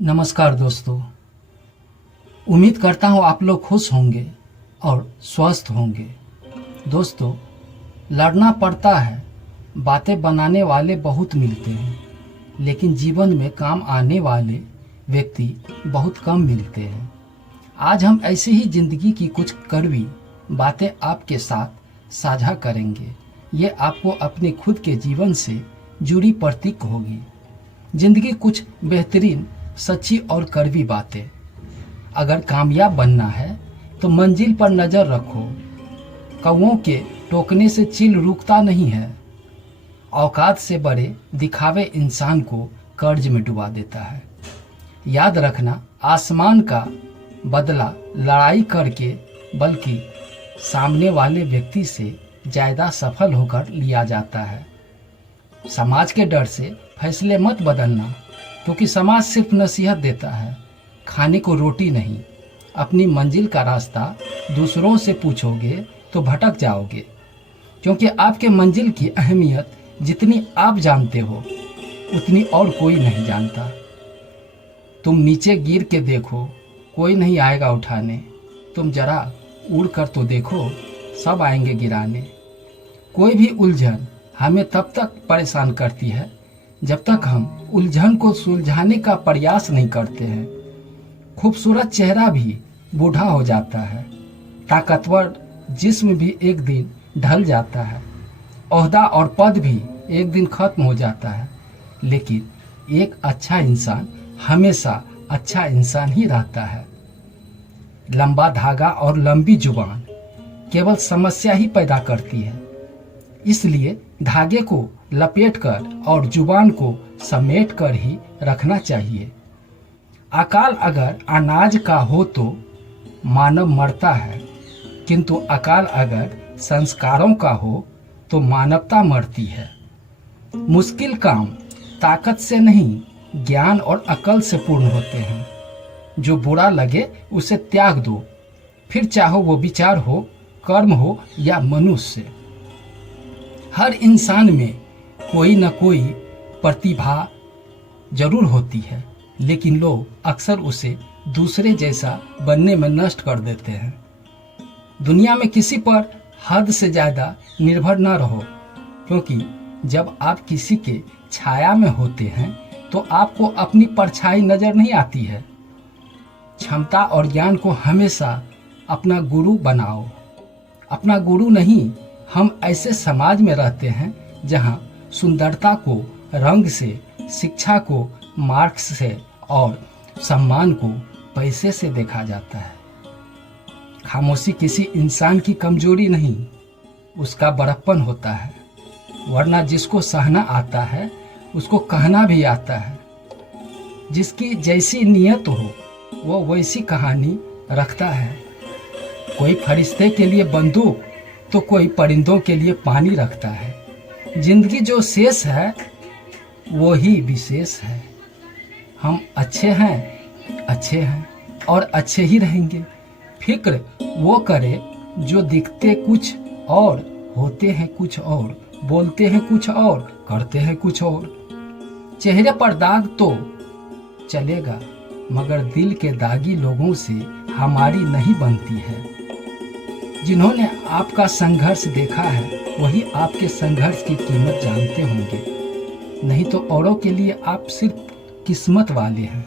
नमस्कार दोस्तों। उम्मीद करता हूँ आप लोग खुश होंगे और स्वस्थ होंगे। दोस्तों, लड़ना पड़ता है, बातें बनाने वाले बहुत मिलते हैं, लेकिन जीवन में काम आने वाले व्यक्ति बहुत कम मिलते हैं। आज हम ऐसे ही ज़िंदगी की कुछ कड़वी बातें आपके साथ साझा करेंगे। ये आपको अपने खुद के जीवन से जुड़ी प्रतीक होगी। ज़िंदगी कुछ बेहतरीन, सच्ची और कड़वी बातें। अगर कामयाब बनना है तो मंजिल पर नज़र रखो। कौवों के टोकने से चील रुकता नहीं है। औकात से बड़े दिखावे इंसान को कर्ज में डुबा देता है। याद रखना, आसमान का बदला लड़ाई करके बल्कि सामने वाले व्यक्ति से ज़्यादा सफल होकर लिया जाता है। समाज के डर से फैसले मत बदलना, क्योंकि समाज सिर्फ नसीहत देता है, खाने को रोटी नहीं। अपनी मंजिल का रास्ता दूसरों से पूछोगे तो भटक जाओगे, क्योंकि आपके मंजिल की अहमियत जितनी आप जानते हो उतनी और कोई नहीं जानता। तुम नीचे गिर के देखो, कोई नहीं आएगा उठाने। तुम जरा उड़ कर तो देखो, सब आएंगे गिराने। कोई भी उलझन हमें तब तक परेशान करती है जब तक हम उलझन को सुलझाने का प्रयास नहीं करते हैं। खूबसूरत चेहरा भी बूढ़ा हो जाता है, ताकतवर जिस्म भी एक दिन ढल जाता है, ओहदा और पद भी एक दिन खत्म हो जाता है, लेकिन एक अच्छा इंसान हमेशा अच्छा इंसान ही रहता है। लंबा धागा और लंबी जुबान केवल समस्या ही पैदा करती है, इसलिए धागे को लपेटकर और जुबान को समेटकर ही रखना चाहिए। अकाल अगर अनाज का हो तो मानव मरता है, किंतु अकाल अगर संस्कारों का हो तो मानवता मरती है। मुश्किल काम ताकत से नहीं, ज्ञान और अकल से पूर्ण होते हैं। जो बुरा लगे उसे त्याग दो, फिर चाहो वो विचार हो, कर्म हो या मनुष्य। हर इंसान में कोई न कोई प्रतिभा जरूर होती है, लेकिन लोग अक्सर उसे दूसरे जैसा बनने में नष्ट कर देते हैं। दुनिया में किसी पर हद से ज़्यादा निर्भर न रहो, क्योंकि जब आप किसी के छाया में होते हैं तो आपको अपनी परछाई नजर नहीं आती है। क्षमता और ज्ञान को हमेशा अपना गुरु बनाओ। अपना गुरु नहीं, हम ऐसे समाज में रहते हैं जहाँ सुंदरता को रंग से, शिक्षा को मार्क्स से और सम्मान को पैसे से देखा जाता है। खामोशी किसी इंसान की कमजोरी नहीं, उसका बड़प्पन होता है, वरना जिसको सहना आता है उसको कहना भी आता है। जिसकी जैसी नियत हो वो वैसी कहानी रखता है। कोई फरिश्ते के लिए बंदूक तो कोई परिंदों के लिए पानी रखता है। जिंदगी जो शेष है वो ही विशेष है। हम अच्छे हैं और अच्छे ही रहेंगे। फिक्र वो करे जो दिखते कुछ और, होते हैं कुछ और, बोलते हैं कुछ और, करते हैं कुछ और। चेहरे पर दाग तो चलेगा, मगर दिल के दागी लोगों से हमारी नहीं बनती है। जिन्होंने आपका संघर्ष देखा है वही आपके संघर्ष की कीमत जानते होंगे, नहीं तो औरों के लिए आप सिर्फ किस्मत वाले हैं।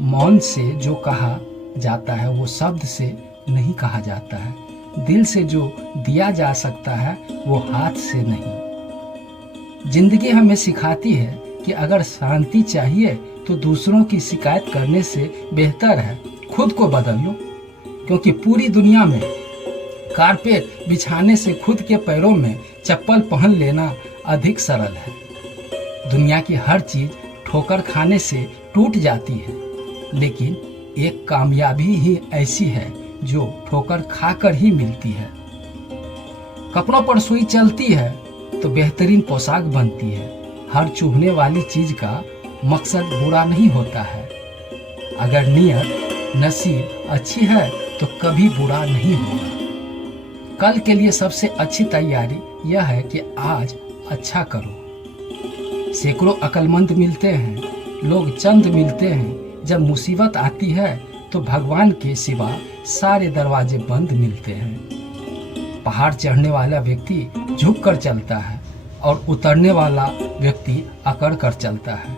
मौन से जो कहा जाता है वो शब्द से नहीं कहा जाता है। दिल से जो दिया जा सकता है वो हाथ से नहीं। जिंदगी हमें सिखाती है कि अगर शांति चाहिए तो दूसरों की शिकायत करने से बेहतर है खुद को बदल लो, क्योंकि पूरी दुनिया में कारपेट बिछाने से खुद के पैरों में चप्पल पहन लेना अधिक सरल है। दुनिया की हर चीज ठोकर खाने से टूट जाती है, लेकिन एक कामयाबी ही ऐसी है जो ठोकर खाकर ही मिलती है। कपड़ों पर सुई चलती है तो बेहतरीन पोशाक बनती है। हर चुभने वाली चीज का मकसद बुरा नहीं होता है। अगर नियत नसीब अच्छी है तो कभी बुरा नहीं होगा। कल के लिए सबसे अच्छी तैयारी यह है कि आज अच्छा करो। सैकड़ों अक्लमंद मिलते हैं, लोग चंद मिलते हैं, जब मुसीबत आती है तो भगवान के सिवा सारे दरवाजे बंद मिलते हैं। पहाड़ चढ़ने वाला व्यक्ति झुक कर चलता है और उतरने वाला व्यक्ति अकड़ कर चलता है।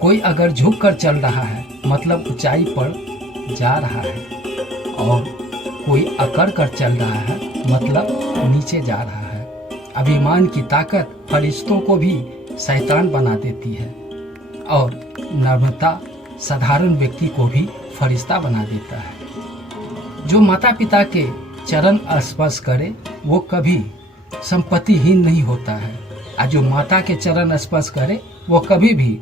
कोई अगर झुक कर चल रहा है मतलब ऊंचाई पर जा रहा है, और कोई अकड़ कर चल रहा है मतलब नीचे जा रहा है। अभिमान की ताकत फरिश्तों को भी शैतान बना देती है, और नम्रता साधारण व्यक्ति को भी फरिश्ता बना देता है। जो माता पिता के चरण स्पर्श करे वो कभी संपत्तिहीन नहीं होता है, और जो माता के चरण स्पर्श करे वो कभी भी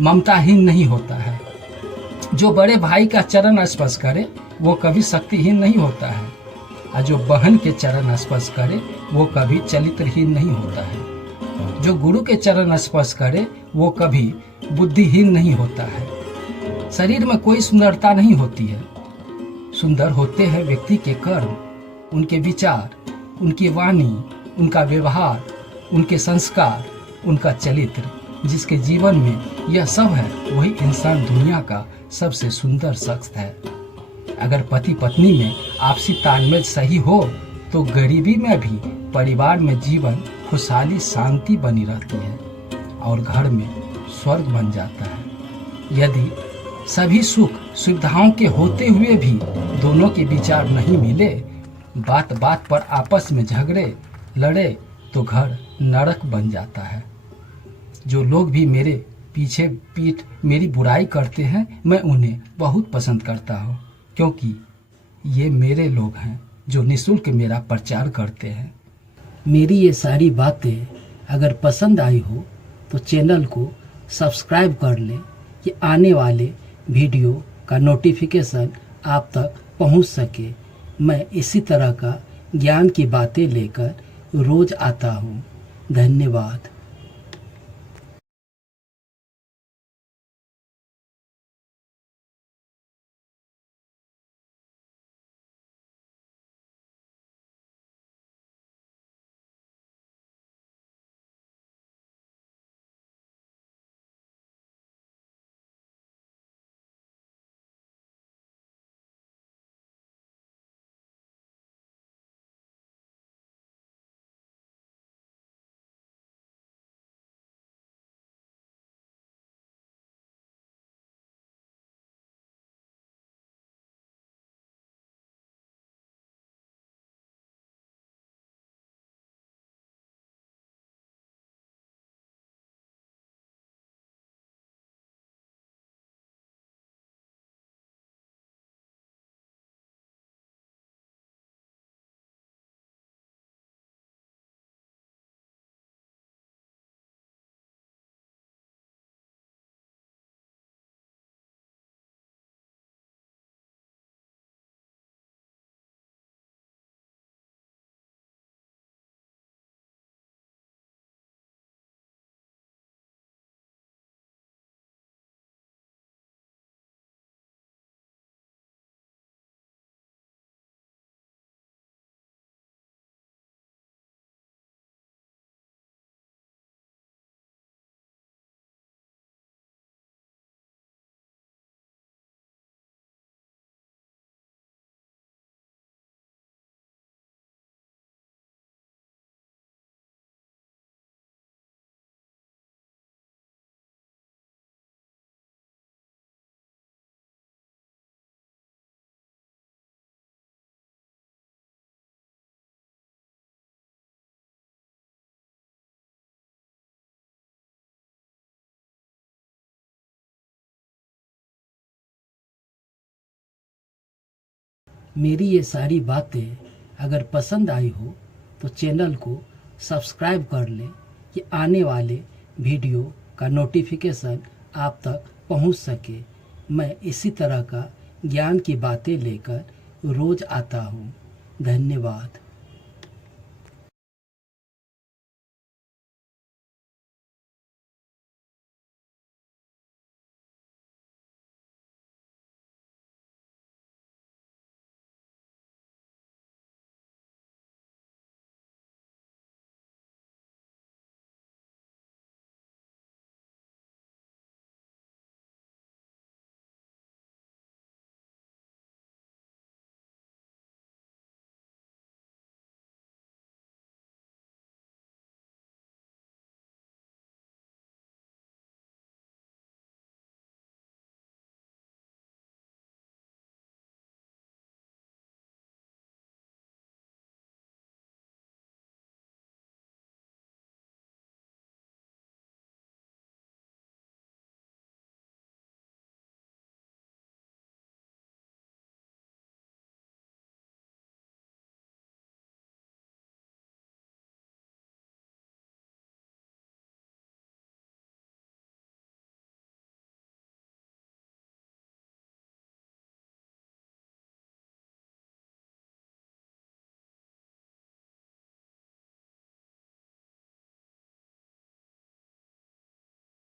ममताहीन नहीं होता है। जो बड़े भाई का चरण स्पर्श करे वो कभी शक्तिहीन नहीं होता है, और जो बहन के चरण स्पर्श करे वो कभी चरित्रहीन नहीं होता है। जो गुरु के चरण स्पर्श करे वो कभी बुद्धिहीन नहीं होता है। शरीर में कोई सुंदरता नहीं होती है, सुंदर होते हैं व्यक्ति के कर्म, उनके विचार, उनकी वाणी, उनका व्यवहार, उनके संस्कार, उनका चरित्र। जिसके जीवन में यह सब है वही इंसान दुनिया का सबसे सुंदर शख्स है। अगर पति पत्नी में आपसी तालमेल सही हो तो गरीबी में भी परिवार में जीवन खुशहाली शांति बनी रहती है और घर में स्वर्ग बन जाता है। यदि सभी सुख सुविधाओं के होते हुए भी दोनों के विचार नहीं मिले, बात बात पर आपस में झगड़े लड़े, तो घर नरक बन जाता है। जो लोग भी मेरे पीछे पीठ मेरी बुराई करते हैं, मैं उन्हें बहुत पसंद करता हूँ, क्योंकि ये मेरे लोग हैं जो निःशुल्क मेरा प्रचार करते हैं। मेरी ये सारी बातें अगर पसंद आई हो तो चैनल को सब्सक्राइब कर लें कि आने वाले वीडियो का नोटिफिकेशन आप तक पहुंच सके। मैं इसी तरह का ज्ञान की बातें लेकर रोज आता हूं। धन्यवाद। मेरी ये सारी बातें अगर पसंद आई हो तो चैनल को सब्सक्राइब कर लें कि आने वाले वीडियो का नोटिफिकेशन आप तक पहुंच सके। मैं इसी तरह का ज्ञान की बातें लेकर रोज आता हूं। धन्यवाद।